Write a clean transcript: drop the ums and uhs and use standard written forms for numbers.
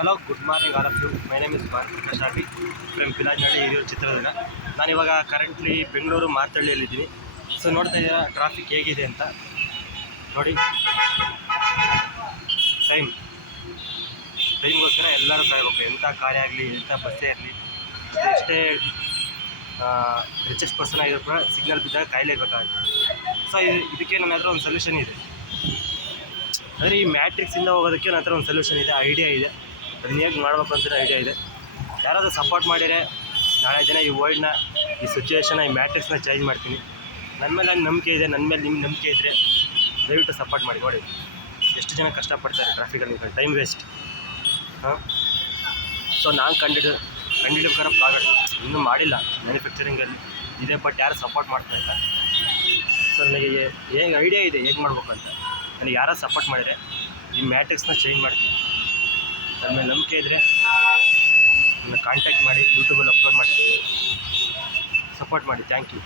Hello, good morning all of you. My name is Prashanti from Pilajnahalli, Hiriyur, Chitradurga. ನಾನಿವಾಗ currently Bengaluru ಮಾರ್ತಳ್ಳಿಯಲ್ಲಿದ್ದೀನಿ. So ನೋಡ್ತಾ ಇದ್ದೀರಾ traffic ಹೇಗಿದೆ ಅಂತ ನೋಡಿ. ಟೈಮ್ಗೋಸ್ಕರ ಎಲ್ಲರೂ ಕಾಯಬೇಕು. ಎಂಥ ಕಾರ್ಯ ಆಗಲಿ, ಎಂಥ ಬಸ್ಸೇ ಇರಲಿ, ಎಷ್ಟೇ ರಿಚೆಸ್ಟ್ ಪರ್ಸನ್ ಆಗಿದ್ರು ಕೂಡ ಸಿಗ್ನಲ್ ಬಿದ್ದಾಗ ಕಾಯಲೇಬೇಕಾಗುತ್ತೆ. ಸೊ ಇದಕ್ಕೆ ನನ್ನ ಹತ್ರ ಒಂದು ಸೊಲ್ಯೂಷನ್ ಇದೆ. ಅಂದರೆ ಈ ಮ್ಯಾಟ್ರಿಕ್ಸಿಂದ ಹೋಗೋದಕ್ಕೆ ನನ್ನ ಹತ್ರ ಒಂದು ಸೊಲ್ಯೂಷನ್ ಇದೆ, ಐಡಿಯಾ ಇದೆ. ಅದನ್ನ ಹೇಗೆ ಮಾಡಬೇಕು ಅಂತ ಐಡಿಯಾ ಇದೆ. ಯಾರಾದರೂ ಸಪೋರ್ಟ್ ಮಾಡಿದರೆ ನಾಳೆ ದಿನ ಈ ವರ್ಲ್ಡ್ನ, ಈ ಸಿಚುವೇಷನ್ನ, ಈ ಮ್ಯಾಟ್ರಿಕ್ಸ್ನ ಚೇಂಜ್ ಮಾಡ್ತೀನಿ. ನನ್ನ ಮೇಲೆ ನಂಗೆ ನಂಬಿಕೆ ಇದೆ, ನನ್ನ ಮೇಲೆ ನಿಮ್ಗೆ ನಂಬಿಕೆ ಇದ್ದರೆ ದಯವಿಟ್ಟು ಸಪೋರ್ಟ್ ಮಾಡಿ. ನೋಡಿ ಎಷ್ಟು ಜನ ಕಷ್ಟಪಡ್ತಾರೆ ಟ್ರಾಫಿಕಲ್ಲಿ, ಟೈಮ್ ವೇಸ್ಟ್. ಸೊ ನಾನು ಕಂಡಿಡ್ಬೇಕಾದ್ರೆ ಪ್ರಾಡಕ್ಟ್ ಇನ್ನೂ ಮಾಡಿಲ್ಲ, ಮ್ಯಾನುಫ್ಯಾಕ್ಚರಿಂಗಲ್ಲಿ ಇದೆ, ಬಟ್ ಯಾರು ಸಪೋರ್ಟ್ ಮಾಡ್ತಾಯಿಲ್ಲ. ಸೊ ನನಗೆ ಹೇಗೆ ಐಡಿಯಾ ಇದೆ ಹೇಗೆ ಮಾಡ್ಬೇಕು ಅಂತ. ನನಗೆ ಯಾರು ಸಪೋರ್ಟ್ ಮಾಡಿದರೆ ಈ ಮ್ಯಾಟ್ರಿಕ್ಸ್ನ ಚೇಂಜ್ ಮಾಡ್ತೀನಿ. ನನ್ನ ಮೇಲೆ ನಂಬಿಕೆ ಇದ್ದರೆ ನನ್ನ ಕಾಂಟ್ಯಾಕ್ಟ್ ಮಾಡಿ, ಯೂಟ್ಯೂಬಲ್ಲಿ ಅಪ್ಲೋಡ್ ಮಾಡಿರ್ತೀನಿ. ಸಪೋರ್ಟ್ ಮಾಡಿ. Thank you.